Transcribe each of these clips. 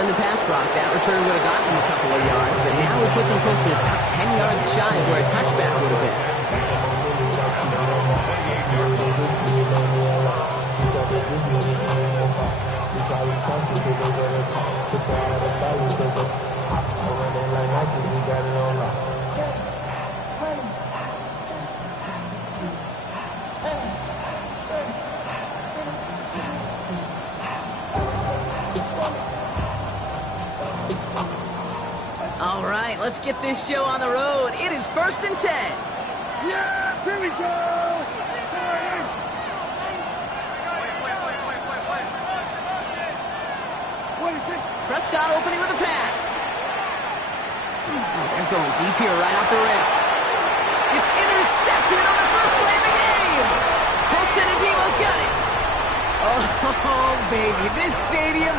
in the past, Brock, that return would have gotten him a couple of yards, but now it puts him close to about 10 yards shy of where a touchback would have been. All right, let's get this show on the road. It is 1st and 10. Yeah, here we go! Prescott opening with a pass. They're going deep here right off the rim. It's intercepted on the first play of the game. Paulson and Demo's got it. Oh, baby, this stadium...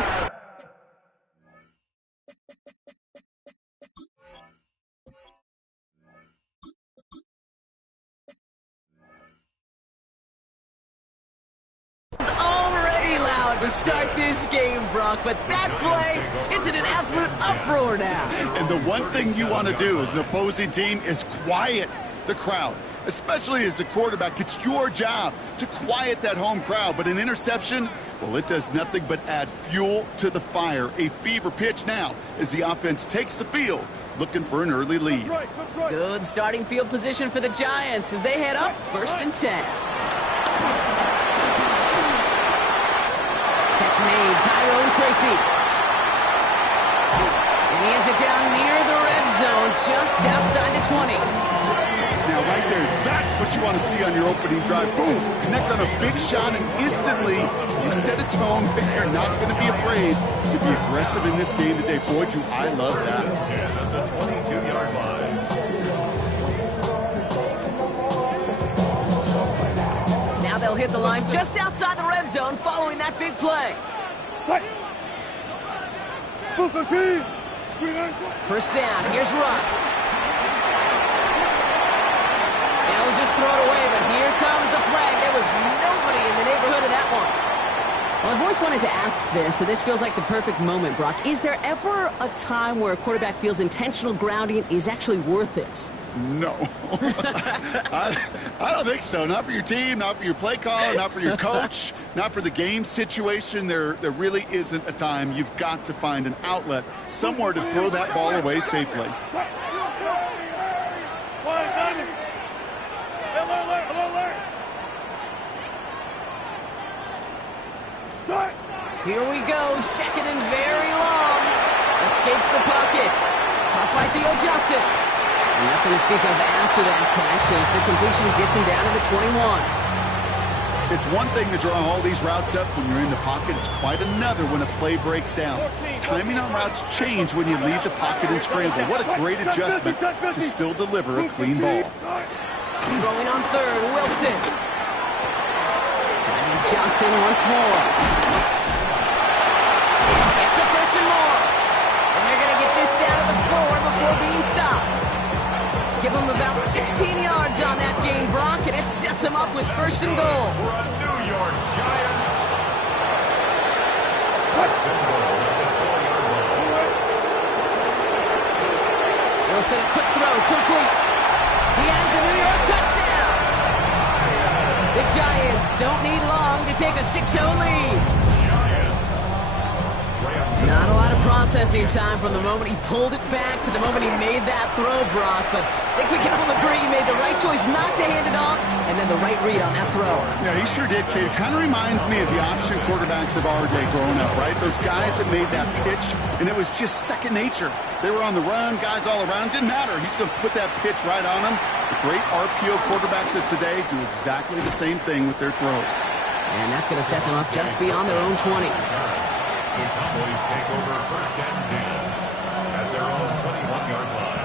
to start this game, Brock, but that play, it's in an absolute uproar now. And the one thing you want to do as an opposing team is quiet the crowd, especially as a quarterback. It's your job to quiet that home crowd, but an interception, well, it does nothing but add fuel to the fire. A fever pitch now as the offense takes the field, looking for an early lead. Good starting field position for the Giants as they head up 1st and 10. Catch made, Tyrone Tracy. And he has it down near the red zone, just outside the 20. Now, right there, that's what you want to see on your opening drive. Boom! Connect on a big shot, and instantly you set a tone that you're not going to be afraid to be aggressive in this game today. Boy, do I love that. 10 at the 22-yard line. Now they'll hit the line just outside the red zone following that big play. First down, here's Russ. They'll just throw it away, but here comes the flag. There was nobody in the neighborhood of that one. Well, I've always wanted to ask this, so this feels like the perfect moment, Brock. Is there ever a time where a quarterback feels intentional grounding is actually worth it? No. I don't think so. Not for your team, not for your play caller, not for your coach, not for the game situation. There really isn't a time. You've got to find an outlet, somewhere to throw that ball away safely. Here we go, 2nd and very long. Escapes the pocket. Caught by Theo Johnson. Nothing to speak of after that catch as the completion gets him down to the 21. It's one thing to draw all these routes up when you're in the pocket. It's quite another when a play breaks down. Timing on routes change when you leave the pocket and scramble. What a great adjustment to still deliver a clean ball. Throwing on 3rd, Wilson. Finding Johnson once more. It's the 1st and more. And they're going to get this down to the 4 before being stopped. Give him about 16 yards on that gain, Brock, and it sets him up with 1st and goal. For a New York Giants. Wilson, a quick throw, complete. He has the New York touchdown. The Giants don't need long to take a 6-0 lead. Not a lot of processing time from the moment he pulled it back to the moment he made that throw, Brock, but I think we can all agree he made the right choice not to hand it off, and then the right read on that throw. Yeah, he sure did, Kate. Kind of reminds me of the option quarterbacks of our day growing up, right? Those guys that made that pitch, and it was just second nature. They were on the run, guys all around. Didn't matter. He's going to put that pitch right on them. The great RPO quarterbacks of today do exactly the same thing with their throws. And that's going to set them up just beyond their own 20. The Cowboys take over 1st and 10 at their own 21-yard line.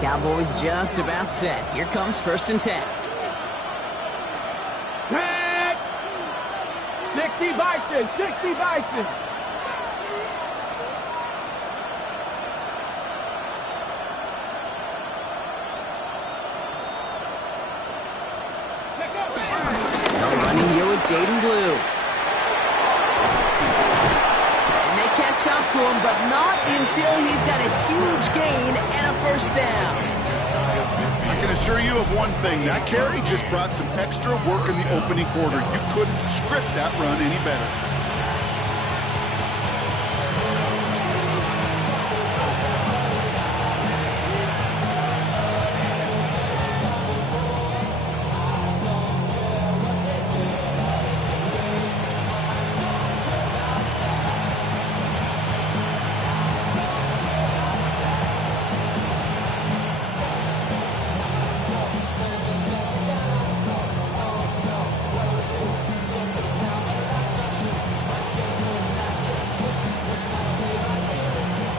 Cowboys just about set. Here comes 1st and 10. 60 Bison, 60 Bison. Jaden Blue. And they catch up to him, but not until he's got a huge gain and a first down. I can assure you of one thing. That carry just brought some extra work in the opening quarter. You couldn't script that run any better.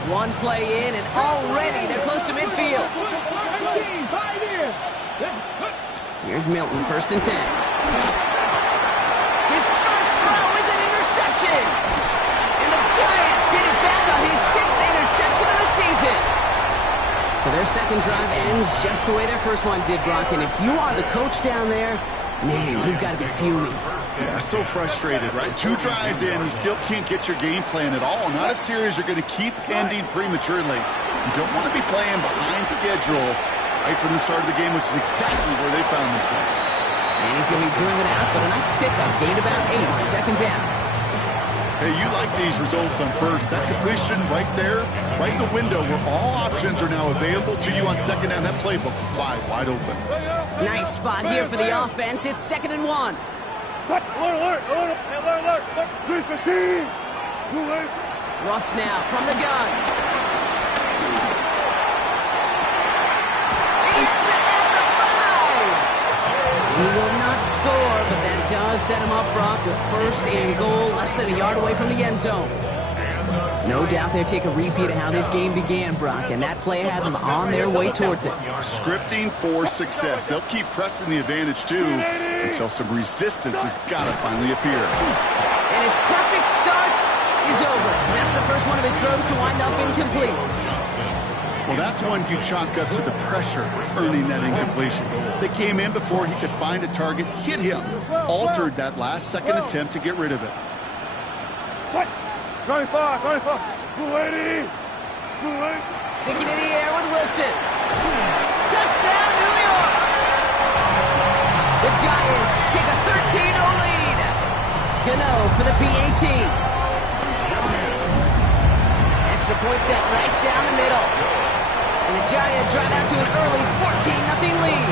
One play in, and already they're close to midfield. Here's Milton, 1st and 10. His first throw is an interception. And the Giants get it back on his 6th interception of the season. So their second drive ends just the way their first one did, Brock. And if you are the coach down there, man, you've got to be fuming. Yeah, so frustrated, right? 2 drives in, you still can't get your game plan at all. Not a series you're going to keep ending prematurely. You don't want to be playing behind schedule right from the start of the game, which is exactly where they found themselves. And he's going to be driven out, but a nice pickup. Gained about 8, 2nd down. Hey, you like these results on first. That completion right there, right in the window where all options are now available to you on 2nd down. That playbook wide open. Nice spot here for the offense. It's 2nd and 1. Alert! 315! Russ now from the gun. He's at the 5! He will not score, but that does set him up, Brock, with 1st and goal, less than a yard away from the end zone. No doubt they'll take a repeat of how this game began, Brock, and that play has them on their way towards it. Scripting for success. They'll keep pressing the advantage, too, until some resistance has got to finally appear. And his perfect start is over. That's the first one of his throws to wind up incomplete. Well, that's one you chalk up to the pressure earning that incompletion. They came in before he could find a target, hit him, altered that last-second attempt to get rid of it. 25! 280! Sticking in the air with Wilson. Touchdown, New York! The Giants take a 13-0 lead. Gano for the PAT. Extra point set right down the middle. And the Giants drive out to an early 14-0 lead.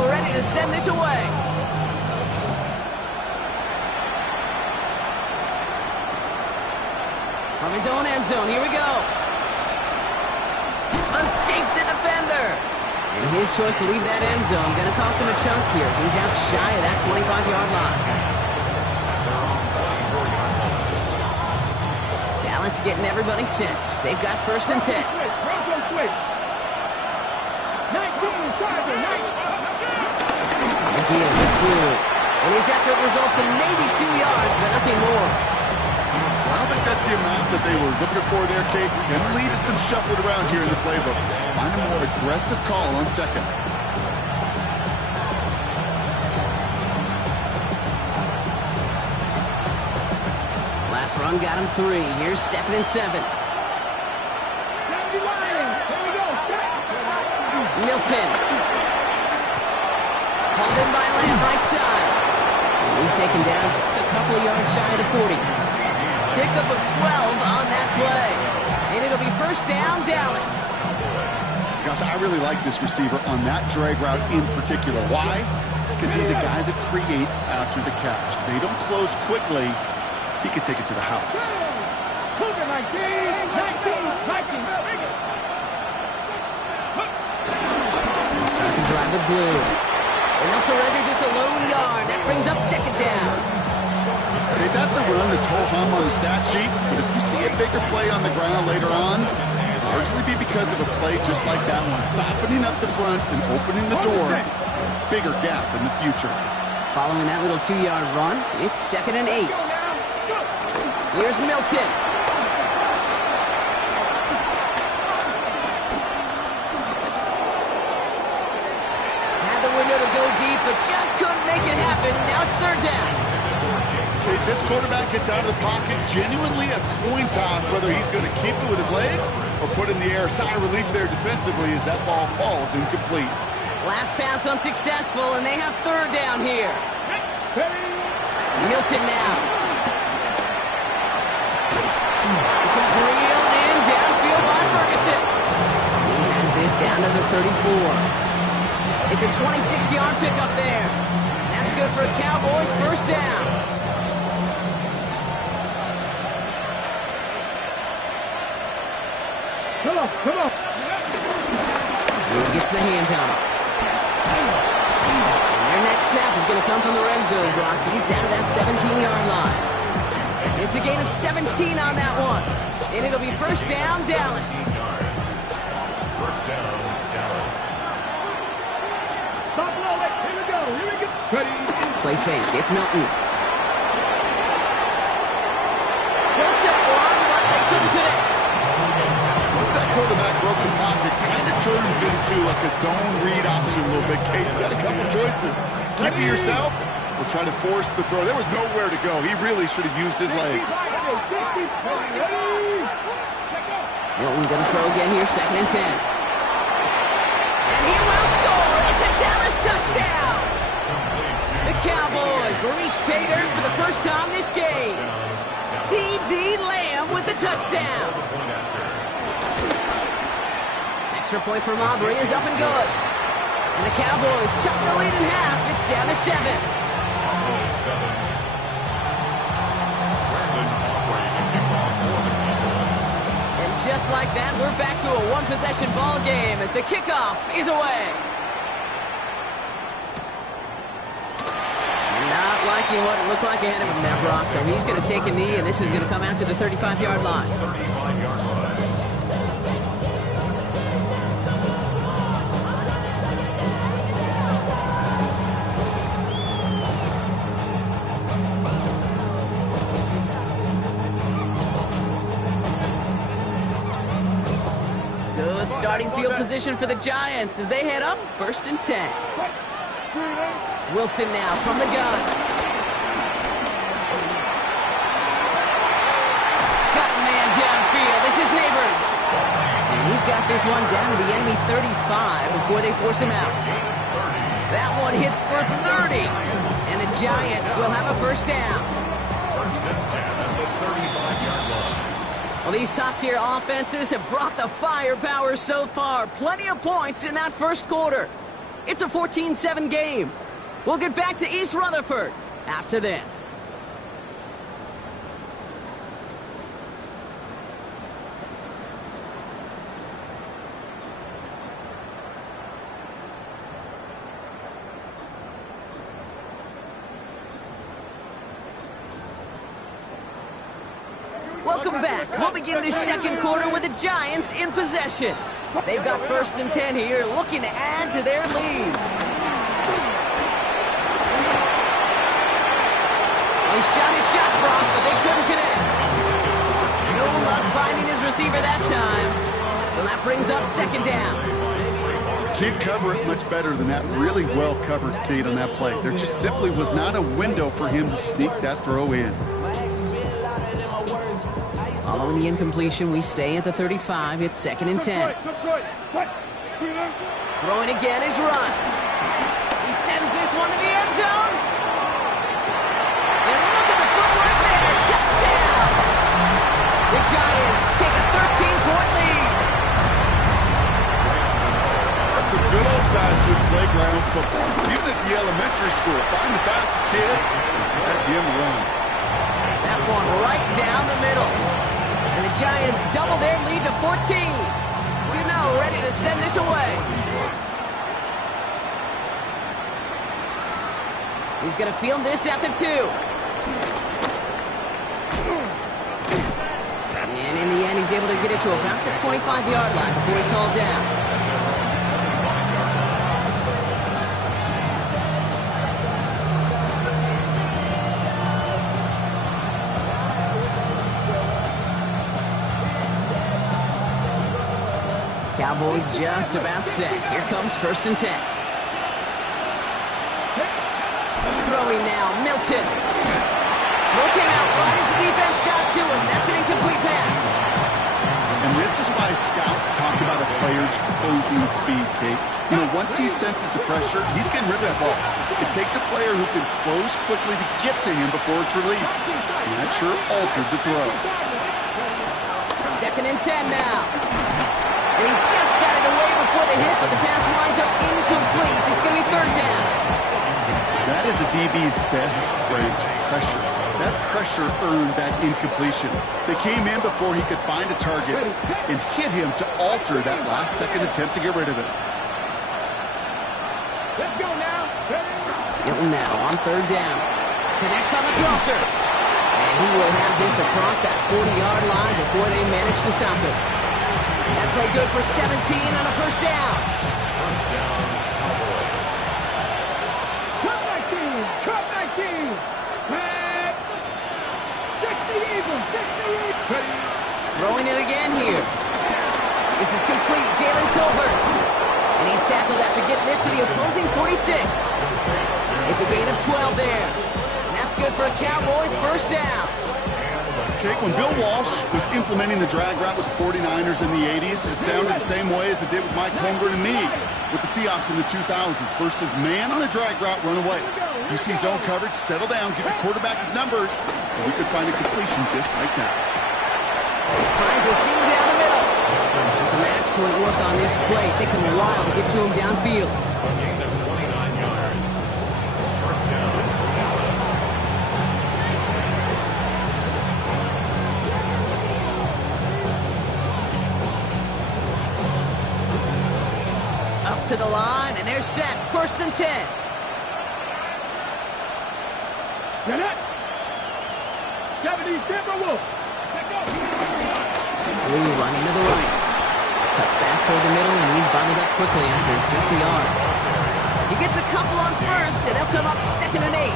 Ready to send this away. From his own end zone, here we go. Escapes a defender. And his choice to leave that end zone going to cost him a chunk here. He's out shy of that 25-yard line. Dallas getting everybody set. They've got 1st and 10. Again, it's Blue. And his effort results in maybe 2 yards, but nothing more. Well, I don't think that's the amount that they were looking for there, Kate. And lead to some shuffling around here in the playbook. Find a more aggressive call on 2nd. Last run got him 3. Here's 2nd and 7. Milton. Hauled in by Lamb, right side. And he's taken down just a couple of yards shy of the 40. Pickup of 12 on that play. And it'll be 1st down, Dallas. Gosh, I really like this receiver on that drag route in particular. Why? Because he's a guy that creates after the catch. If they don't close quickly, he could take it to the house. Start the drive with Blue. And they'll surrender just a lone yard. That brings up 2nd down. Hey, that's a run that's ho-hum on the stat sheet, but if you see a bigger play on the ground later on, largely be because of a play just like that one, softening up the front and opening the door, bigger gap in the future. Following that little 2-yard run, it's 2nd and 8. Here's Milton. just couldn't make it happen. Now it's third down. Okay, this quarterback gets out of the pocket, genuinely a coin toss whether he's going to keep it with his legs or put it in the air. Sigh of relief there defensively as that ball falls incomplete. Last pass unsuccessful, and they have third down here. Milton now. This one's reeled in downfield by Ferguson. He has this down to the 34. It's a 26-yard pickup there. That's good for a Cowboys first down. Come on. He gets the handoff. And their next snap is going to come from the red zone, Brock. He's down to that 17-yard line. It's a gain of 17 on that one. And it'll be first down, Dallas. First down, Dallas. Stop blowing. Here we go. Ready. Play fake. It's Milton. Gets that one, but they couldn't connect. Once that quarterback broke the pocket, kind of turns into like a zone read option a little bit. Kate, you got a couple choices. Keep it yourself or try to force the throw. There was nowhere to go. He really should have used his legs. Milton going to throw again here, 2nd and 10. And he will score. It's a Dallas touchdown. The Cowboys reach pay dirt for the first time this game. C.D. Lamb with the touchdown. Extra point from Aubrey is up and good. And the Cowboys chop the lead in half. It's down to 7. And just like that, we're back to a one-possession ball game as the kickoff is away. And not liking what it looked like ahead of him now, Brock. So he's going to take a knee, and this is going to come out to the 35-yard line. 35-yard line. Starting field position for the Giants as they head up 1st and 10. Wilson now from the gun. Got a man downfield. This is Neighbors. And he's got this one down to the enemy 35 before they force him out. That one hits for 30. And the Giants will have a first down. First and 10 at the 35-yard line. Well, these top-tier offenses have brought the firepower so far. Plenty of points in that first quarter. It's a 14-7 game. We'll get back to East Rutherford after this. Welcome back. We'll begin this second quarter with the Giants in possession. They've got 1st and 10 here, looking to add to their lead. He shot his shot, Brock, but they couldn't connect. No luck finding his receiver that time. So that brings up 2nd down. Can't cover it much better than that. Really well covered, Kate, on that play. There just simply was not a window for him to sneak that throw in. Following the incompletion, we stay at the 35. It's 2nd and 10. Throwing again is Russ. He sends this one to the end zone. And look at the footwork there. Touchdown. The Giants take a 13-point lead. That's some good old-fashioned playground football. Even at the elementary school, find the fastest kid, let him run. That one right down the middle. And the Giants double their lead to 14. Gano ready to send this away. He's going to field this at the 2. And in the end, he's able to get it to about the 25-yard line before he's hauled down. Cowboys just about set. Here comes 1st and 10. Milton. Throw came out right as the defense got to him. That's an incomplete pass. And this is why scouts talk about a player's closing speed, Kate. You know, once he senses the pressure, he's getting rid of that ball. It takes a player who can close quickly to get to him before it's released. And that sure altered the throw. 2nd and 10 now. And he just got it away before the hit, but the pass winds up incomplete. It's going to be 3rd down. That is a DB's best friend, pressure. That pressure earned that incompletion. They came in before he could find a target and hit him to alter that last-second attempt to get rid of it. Let's go now. Hilton now on 3rd down. Connects on the crosser. And he will have this across that 40-yard line before they manage to stop it. That play good for 17 on a 1st down. First down, Cowboys. Cut my team. Cut my team. Pass. 60 Eagles. 60 Eagles. Ready. Throwing it again here. This is complete. Jalen Tolbert. And he's tackled after getting this to the opposing 46. It's a gain of 12 there. And that's good for a Cowboys 1st down. Okay, when Bill Walsh was implementing the drag route with the 49ers in the 80s, it sounded the same way as it did with Mike Holmgren and me with the Seahawks in the 2000s versus man on a drag route, run away. You see zone coverage, settle down, give the quarterback his numbers, and we could find a completion just like that. Finds a seam down the middle. And some excellent work on this play. It takes him a while to get to him downfield. A gain of 29 yards. First down, Dallas. Up to the line, and they're set. 1st and 10. Get it. 70 Timberwolves. Let's go. Blue running to the right. Cuts back toward the middle, and he's bottled up quickly after just a yard. He gets a couple on 1st, and they'll come up 2nd and 8.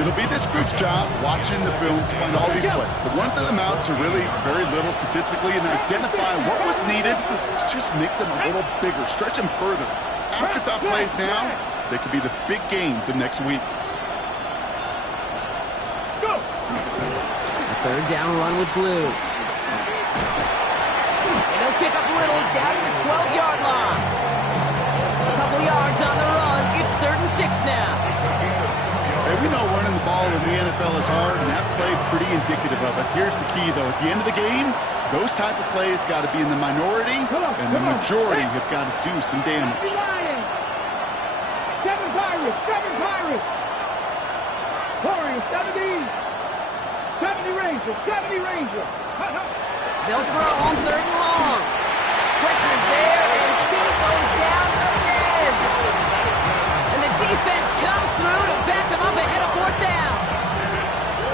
It'll be this group's job watching the film to find all these plays. The ones that amount to really very little statistically and identify what was needed to just make them a little bigger, stretch them further. Afterthought plays now, they could be the big gains of next week. Go. A 3rd down run with Blue. And they'll pick up Little down to the 12-yard line. A couple yards on the run. It's 3rd and 6 now. Hey, we know running the ball in the NFL is hard, and that play pretty indicative of it. Here's the key, though. At the end of the game, those type of plays got to be in the minority, and the majority have got to do some damage. Lions. 7 Pirates. 7 Pirates. Warriors. 70. 70 Rangers. 70 Rangers. They'll throw on 3rd and long. Fletcher's there, and he goes down again. And the defense comes through to back him up ahead of 4th down.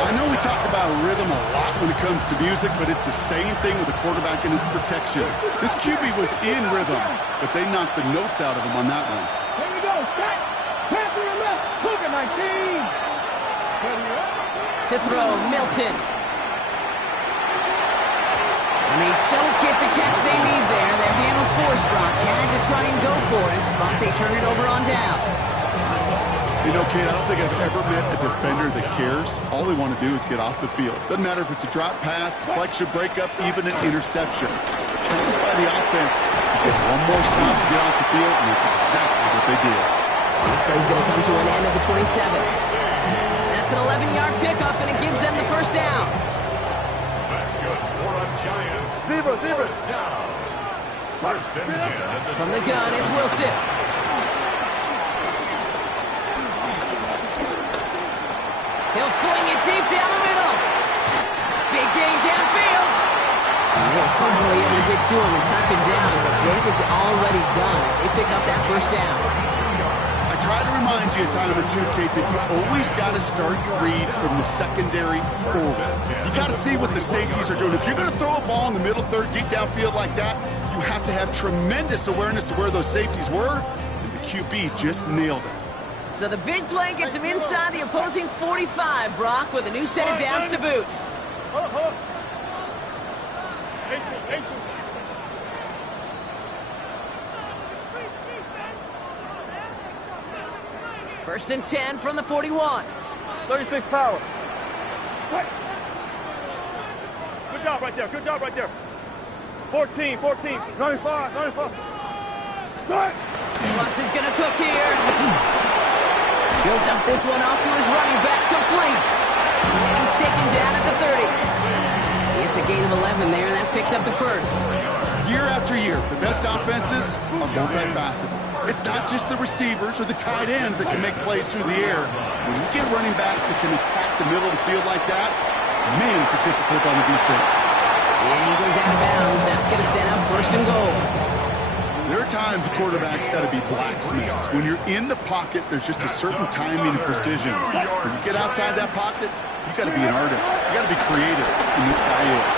I know we talk about rhythm a lot when it comes to music, but it's the same thing with the quarterback and his protection. This QB was in rhythm, but they knocked the notes out of him on that one. Here we go. Set. Pass to the left. Look at my team. To throw, Milton. And they don't get the catch they need there. Their hand was forced, Brock. Had to try and go for it, but they turn it over on downs. You know, Kate, I don't think I've ever met a defender that cares. All they want to do is get off the field. Doesn't matter if it's a drop pass, deflection, breakup, even an interception. Challenged by the offense to get one more stop to get off the field, and that's exactly what they did. This play's going to come to an end at the 27. That's an 11-yard pickup, and it gives them the 1st down. That's good for a Giants. First down. 1st and 10. From the gun, it's Wilson. He'll fling it deep down the middle. Big gain downfield. And they're finally able to get to him and touch him down. The damage already done as they pick up that 1st down. I try to remind you a time or two, Kate, that you always got to start your read from the secondary forward. You got to see what the safeties are doing. If you're going to throw a ball in the middle third, deep downfield like that, you have to have tremendous awareness of where those safeties were, and the QB just nailed it. So the big play gets him inside the opposing 45, Brock, with a new set of downs to boot. First and 10 from the 41. 36 power. Good job right there. Good job right there. 14, 14, 95, 95. Start. Russ is going to cook here. He'll dump this one off to his running back, complete. And he's taken down at the 30. It's a gain of 11 there, and that picks up the first. Year after year, the best offenses are multifaceted. It's not just the receivers or the tight ends that can make plays through the air. When you get running backs that can attack the middle of the field like that, man, is it difficult on the defense. And he goes out of bounds. That's going to set up first and goal. There are times a quarterback's got to be blacksmiths. When you're in the pocket, there's just a certain timing and precision. When you get outside that pocket, you got to be an artist. You got to be creative, and this guy is.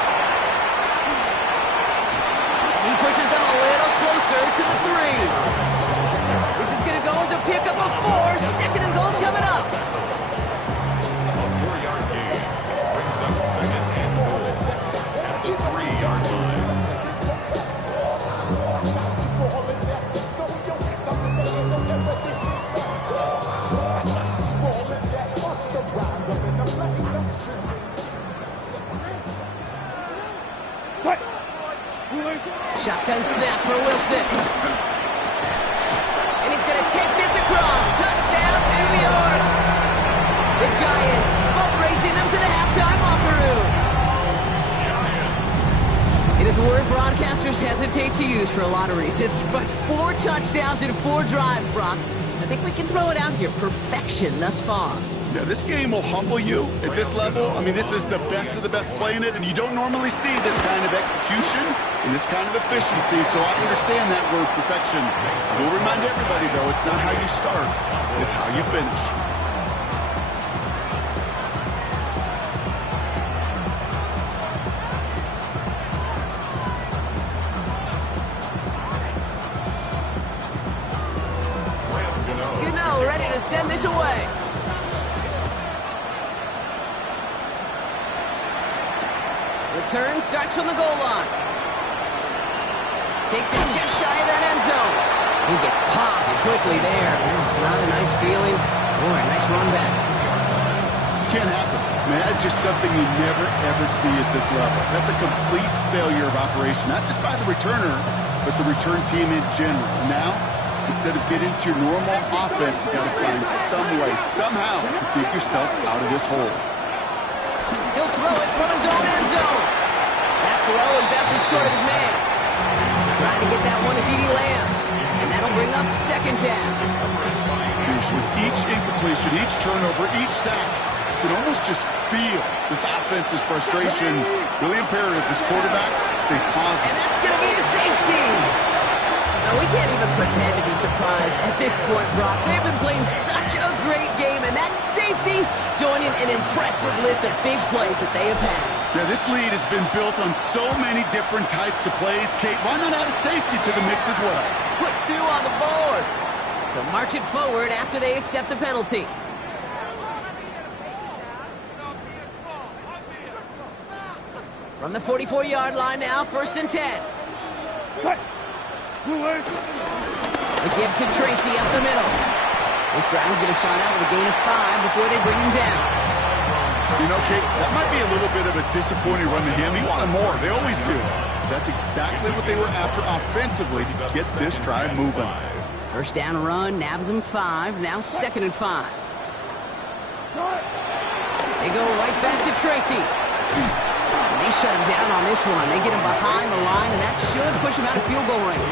He pushes them a little closer to the 3. This is going to go as a pickup of 4. Second and goal coming up. A 4-yard gain brings up second and goal at the 3-yard line. Shotgun snap for Wilson. And he's going to take this across. Touchdown, New York. The Giants boat racing them to the halftime locker room. It is a word broadcasters hesitate to use for a lot of reasons, but 4 touchdowns in 4 drives, Brock. I think we can throw it out here. Perfection thus far. Yeah, this game will humble you at this level. I mean, this is the best of the best playing it, and you don't normally see this kind of execution and this kind of efficiency, so I understand that word perfection. I will remind everybody, though, it's not how you start, it's how you finish. Gano ready to send this away. Return starts from the goal line. Takes it just shy of that end zone. He gets popped quickly there. That's not a nice feeling or a nice run back. Can't happen. Man, that's just something you never, ever see at this level. That's a complete failure of operation, not just by the returner, but the return team in general. Now, instead of getting to your normal offense, you got to find some way, somehow, to dig yourself out of this hole. He'll throw it from his own end zone. That's low and bounces short of his man. Trying to get that one is CeeDee Lamb. And that'll bring up second down. With each incompletion, each turnover, each sack, you can almost just feel this offense's frustration. Really imperative this quarterback stay positive. And that's going to be a safety. Now, we can't even pretend to be surprised at this point, Brock. They've been playing such a great game, and that safety joining an impressive list of big plays that they have had. Yeah, this lead has been built on so many different types of plays. Kate, why not add a safety to the mix as well? Put 2 on the board. So march it forward after they accept the penalty. From the 44-yard line now, first and 10. The give to Tracy up the middle. This drive's going to start out with a gain of 5 before they bring him down. You know, Kate, that might be a little bit of a disappointing run to him. He wanted more. They always do. That's exactly what they were after offensively to get this drive moving. First down run, nabs him 5. Now second and 5. They go right back to Tracy. And they shut him down on this one. They get him behind the line, and that should push him out of field goal range.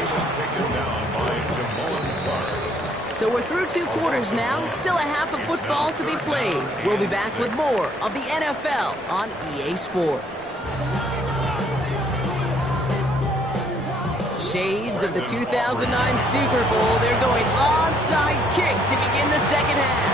So we're through 2 quarters now. Still a half of football to be played. We'll be back with more of the NFL on EA Sports. Shades of the 2009 Super Bowl. They're going onside kick to begin the second half.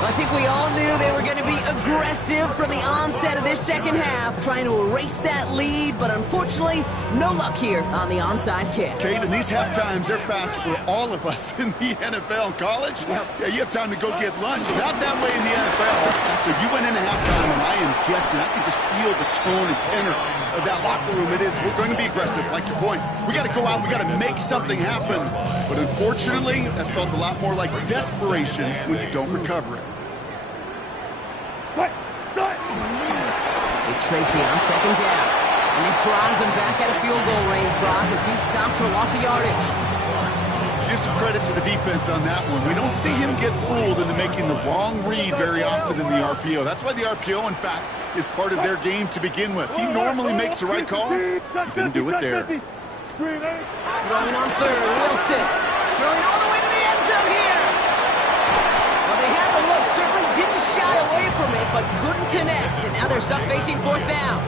I think we all knew they were going to be aggressive from the onset of this second half, trying to erase that lead, but unfortunately, no luck here on the onside kick. Kate, and these half times, they're fast for all of us in the NFL and college. Yep. Yeah, you have time to go get lunch. Not that way in the NFL. So you went into halftime, and I am guessing, I can just feel the tone and tenor of that locker room. It is, we're going to be aggressive, like your point. We got to go out, we got to make something happen. But unfortunately, that felt a lot more like desperation when you don't recover it. Tracy on second down. And this drives him back out of field goal range, Brock, as he's stopped for loss of yardage. Give some credit to the defense on that one. We don't see him get fooled into making the wrong read very often in the RPO. That's why the RPO, in fact, is part of their game to begin with. He normally makes the right call. He didn't do it there. Throwing on third, Wilson. Throwing all the way to the end zone here. Well, they had the look, certainly didn't shy away from it, but couldn't connect. And now they're stuck facing fourth down.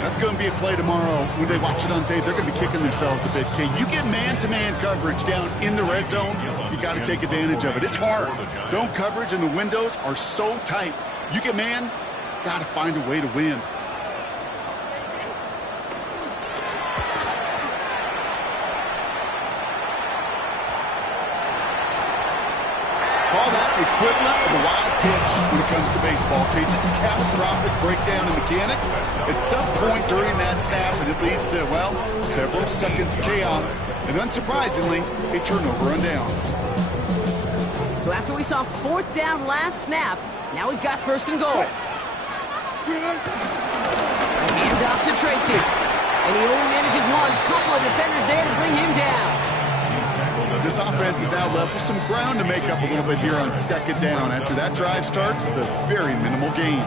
That's going to be a play tomorrow. When they watch it on tape, they're going to be kicking themselves a bit. Okay, you get man-to-man coverage down in the red zone, you got to take advantage of it. It's hard. Zone coverage and the windows are so tight. You get man, got to find a way to win. Call that equivalent of a wild pitch when it comes to baseball, Cage. It's a catastrophic breakdown in mechanics. At some point during that snap, and it leads to, well, several seconds of chaos, and unsurprisingly, a turnover on downs. So after we saw fourth down last snap, now we've got first and goal. Hand off to Tracy. And he only manages one. Couple of defenders there to bring him down. This offense is now left with some ground to make up a little bit here on second down after that drive starts with a very minimal gain.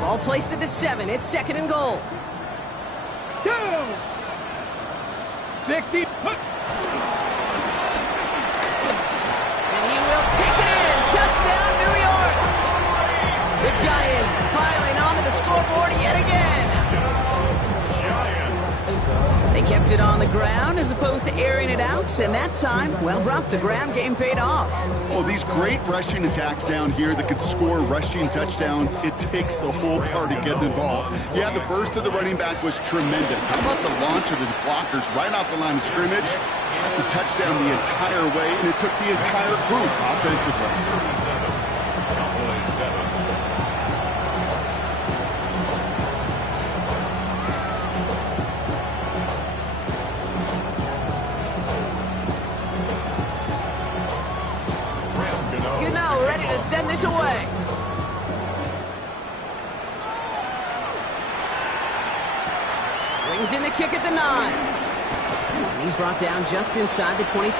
Ball placed at the 7. It's second and goal. 60. Touchdown, New York! The Giants piling onto the scoreboard yet again. They kept it on the ground as opposed to airing it out, and that time, well, Brock, the ground game paid off. Oh, these great rushing attacks down here that could score rushing touchdowns, it takes the whole party getting involved. Yeah, the burst of the running back was tremendous. How about the launch of his blockers right off the line of scrimmage? That's a touchdown the entire way, and it took the entire group offensively. Gano ready to send this away. Brings in the kick at the 9. And he's brought down just inside the 25.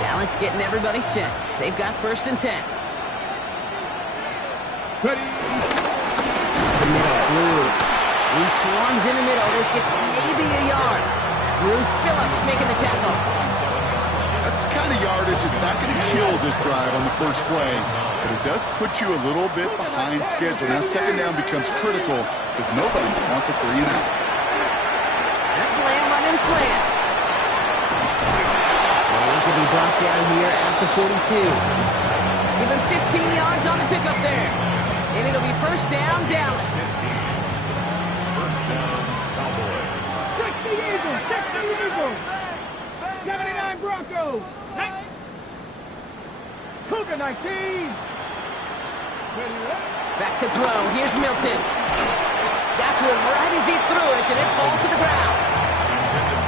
Dallas getting everybody set. They've got first and 10. Ready. The middle, Blue. He swarms in the middle. This gets maybe a yard. Drew Phillips making the tackle. That's the kind of yardage it's not going to kill this drive on the first play, but it does put you a little bit behind schedule. Now second down becomes critical because nobody wants a 3 and out. That's Lamb running slant. And he's going to be brought down here at the 42. Give him 15 yards on the pickup there. And it'll be first down, Dallas. First down, Cowboys. Check the Eagles. Check the Eagles. 79 Broncos. Cougar 19. Back to throw. Here's Milton. Got to it right as he threw it, and it falls to the ground.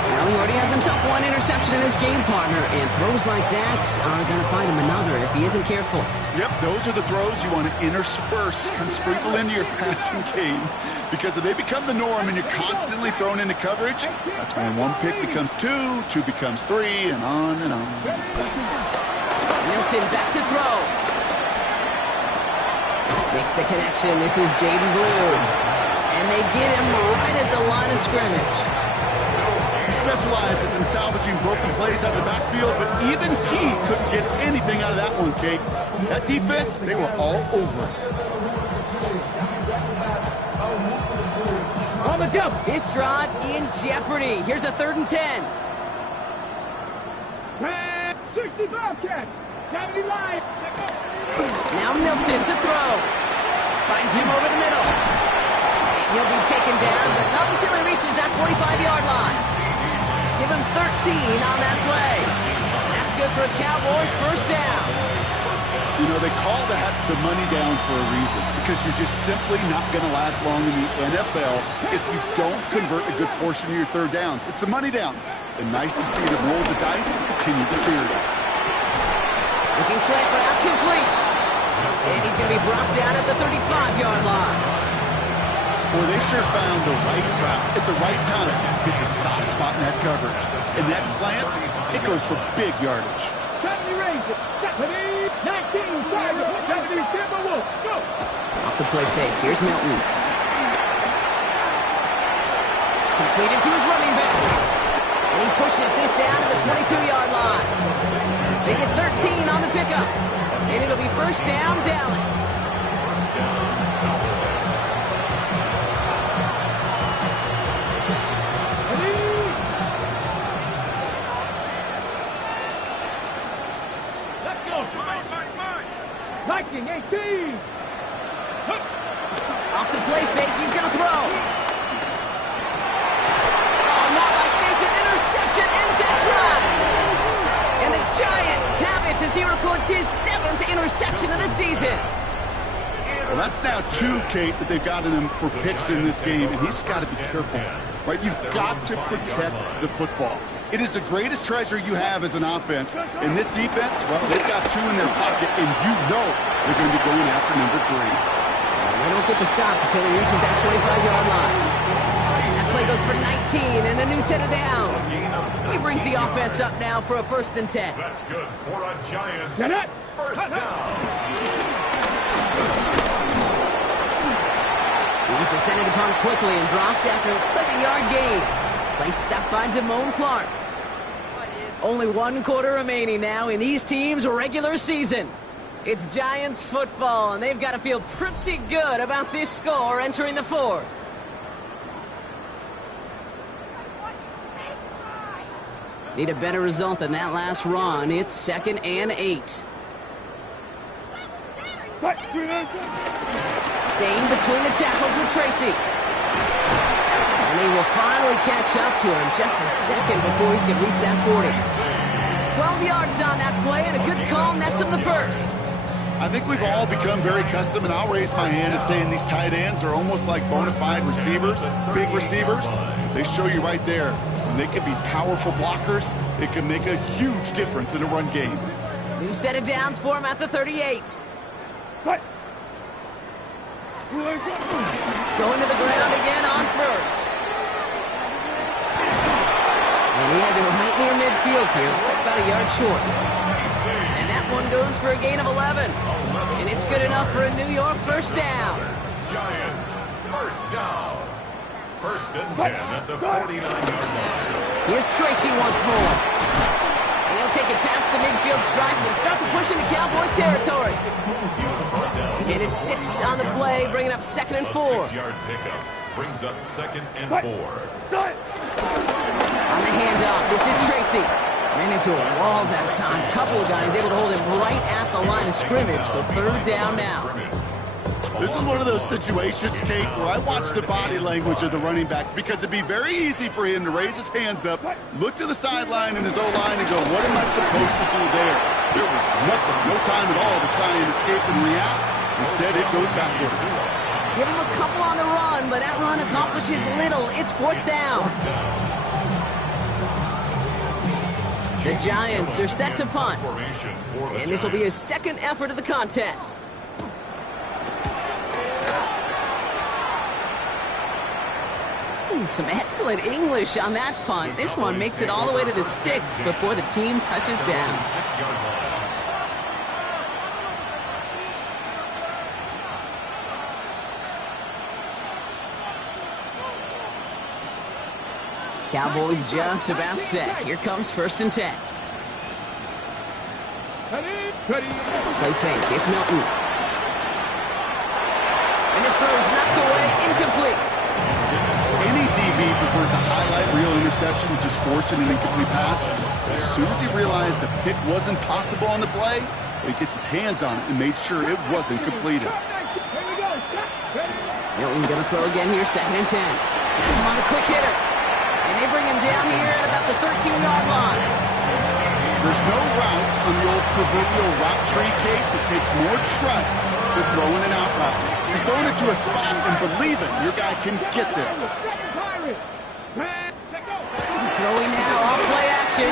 Well, he already has himself one interception in this game, partner, and throws like that are going to find him another if he isn't careful. Yep, those are the throws you want to intersperse and sprinkle into your passing game, because if they become the norm and you're constantly thrown into coverage, that's when one pick becomes 2, 2 becomes 3, and on and on. Milton back to throw. Makes the connection. This is Jaden Blue. And they get him right at the line of scrimmage. He specializes in salvaging broken plays out of the backfield, but even he couldn't get anything out of that one, Kate. That defense, they were all over it. On the jump. This drive in jeopardy. Here's a 3rd and 10. 60 Bobcats. 70 live. Now Milton to throw. Finds him over the middle. And he'll be taken down, but not until he reaches that 45-yard line. Give him 13 on that play. That's good for a Cowboys first down. You know, they call that the money down for a reason, because you're just simply not going to last long in the NFL if you don't convert a good portion of your third downs. It's the money down. And nice to see them roll the dice and continue the series. Looking slant route, complete. And he's going to be brought down at the 35-yard line. Well, they sure found the right route at the right time to get the soft spot in that coverage. And that slant, it goes for big yardage. Off the play fake, here's Milton. Completed to his running back. And he pushes this down to the 22-yard line. They get 13 on the pickup. And it'll be first down, Dallas. Viking 18. Off the play fake, he's going to throw. Oh, not like this. An interception ends that drive. And the Giants have it as he records his 7th interception of the season. Well, that's now 2, Kate, that they've gotten him for picks in this game, and he's got to be careful, right? You've got to protect the football. It is the greatest treasure you have as an offense. In this defense, well, they've got 2 in their pocket, and you know they're going to be going after number 3. They don't get the stop until he reaches that 25-yard line. That play goes for 19 and a new set of downs. He brings the offense up now for a 1st and 10. That's good for a Giants first down. He was descended upon quickly and dropped after it looks like a yard gain. Play stopped by Damone Clark. Only 1 quarter remaining now in these teams' regular season. It's Giants football, and they've got to feel pretty good about this score entering the 4th. Need a better result than that last run. It's 2nd and 8. Staying between the tackles with Tracy. And they will finally catch up to him just a second before he can reach that 40. 12 yards on that play, and a good call nets him the 1st. I think we've all become very accustomed, and I'll raise my hand at saying these tight ends are almost like bona fide receivers, big receivers. They show you right there. And they can be powerful blockers. It can make a huge difference in a run game. New set of downs for him at the 38. Going to the ground again on 1st. And he has it right near midfield here. Looks like about a yard short. And that one goes for a gain of 11. And it's good enough for a New York first down. Giants first down. 1st and 10 at the 49-yard line. Here's Tracy once more. And he'll take it past the midfield stripe and start to push into Cowboys territory. And it's 6 on the play, bringing up 2nd and 4. A 6-yard pickup brings up 2nd and 4. On the handoff, this is Tracy. Ran into a wall that time. Couple of guys able to hold him right at the line of scrimmage, so 3rd down now. This is one of those situations, Kate, where I watch the body language of the running back, because it'd be very easy for him to raise his hands up, look to the sideline in his O-line and go, what am I supposed to do there? There was nothing, no time at all to try and escape and react. Instead, it goes backwards. Give him a couple on the run, but that run accomplishes little. It's 4th down. The Giants are set to punt. And this will be his 2nd effort of the contest. Ooh, some excellent English on that punt. This one makes it all the way to the 6 before the team touches down. 6-yard line. Cowboys just about set. Here comes 1st and 10. Play fake. It's Milton. And this throw is knocked away. Incomplete. Any DB prefers a highlight reel interception, which is forcing an incomplete pass. As soon as he realized a pick wasn't possible on the play, he gets his hands on it and made sure it wasn't completed. Milton going to throw again here, 2nd and 10. That's him on a quick hitter. And they bring him down here at about the 13-yard line. There's no routes on the old proverbial route tree, Kate, that takes more trust than throwing an out route. You're throwing it to a spot and believing your guy can get there. Throwing now, off play action.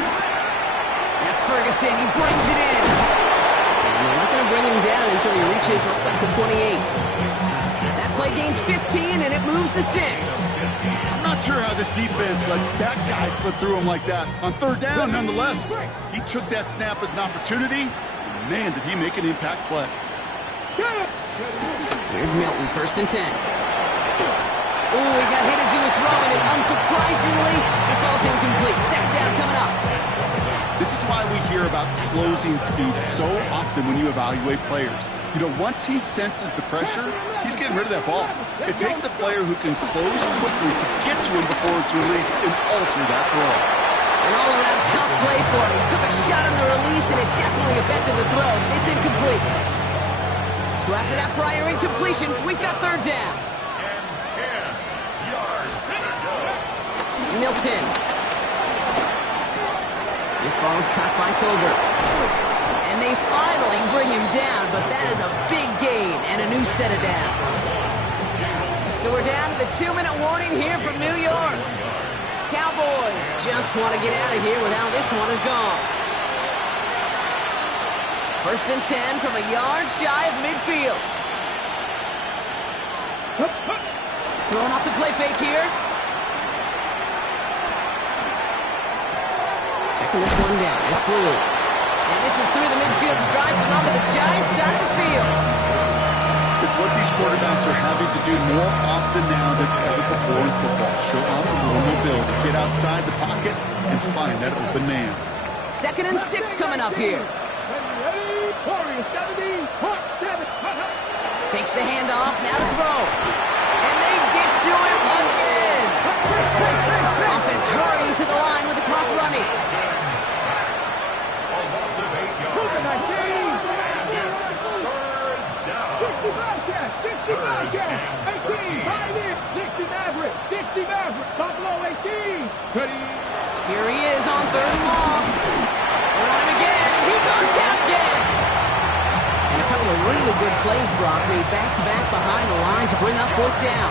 That's Ferguson. He brings it in. And they're not going to bring him down until he reaches, looks like the 28. That play gains 15, and it moves the sticks. I'm not sure how this defense let that guy slip through him like that. On third down, nonetheless, he took that snap as an opportunity. And man, did he make an impact play. Here's Milton, 1st and 10. Ooh, he got hit as he was throwing it. Unsurprisingly, it falls incomplete. 2nd down coming up. This is why we hear about closing speed so often when you evaluate players. You know, once he senses the pressure, he's getting rid of that ball. It takes a player who can close quickly to get to him before it's released and alter that throw. An all-around tough play for him. He took a shot on the release, and it definitely affected the throw. It's incomplete. So after that prior incompletion, we've got 3rd down. And 10 yards to go. Milton. This ball is caught by Tolbert. And they finally bring him down, but that is a big gain and a new set of downs. So we're down to the 2-minute warning here from New York. Cowboys just want to get out of here with how this one is gone. 1st and 10 from a yard shy of midfield. Throwing off the play fake here. Checking this one down. It's Blue. And this is through the midfield stride, but onto the Giants side of the field. It's what these quarterbacks are having to do more often now than ever before in football. Show off a little mobility, get outside the pocket, and find that open man. 2nd and 6 coming up here. Takes the handoff, now to throw. And they get to him again. Offense hurrying to the line with the clock running. A loss of 8 yards. And it's 3rd down. 3rd and 13. Here he is on 3rd and long. They're on him again, and he goes down again. And a couple of really good plays, Brock, made back-to-back behind the line to bring up 4th down.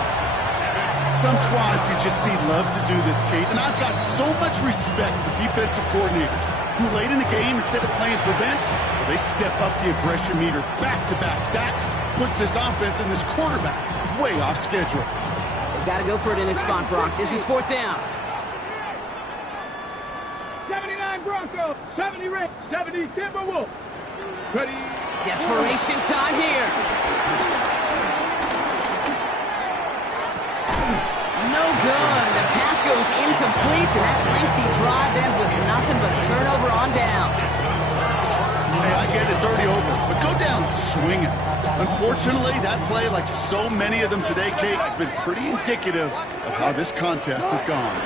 Some squads you just see love to do this, Kate, and I've got so much respect for defensive coordinators who late in the game, instead of playing prevent, they step up the aggression meter. Back-to-back sacks puts this offense and this quarterback way off schedule. They've got to go for it in this spot, Brock. This is 4th down. 79 Broncos, 70 Red, 70 Timberwolves. Ready? Desperation time here. No good. The pass goes incomplete, and that lengthy drive ends with nothing but a turnover on downs. Hey, I get it, it's already over, but go down swinging. Unfortunately, that play, like so many of them today, Kate, has been pretty indicative of how this contest has gone.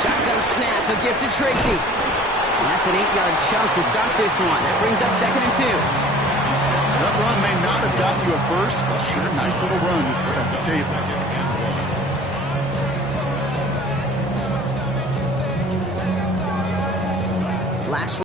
Shotgun snap, a gift to Tracy. And that's an 8-yard chunk to start this one. That brings up 2nd and 2. That run may not have gotten you a first, but sure, nice little run to set the table.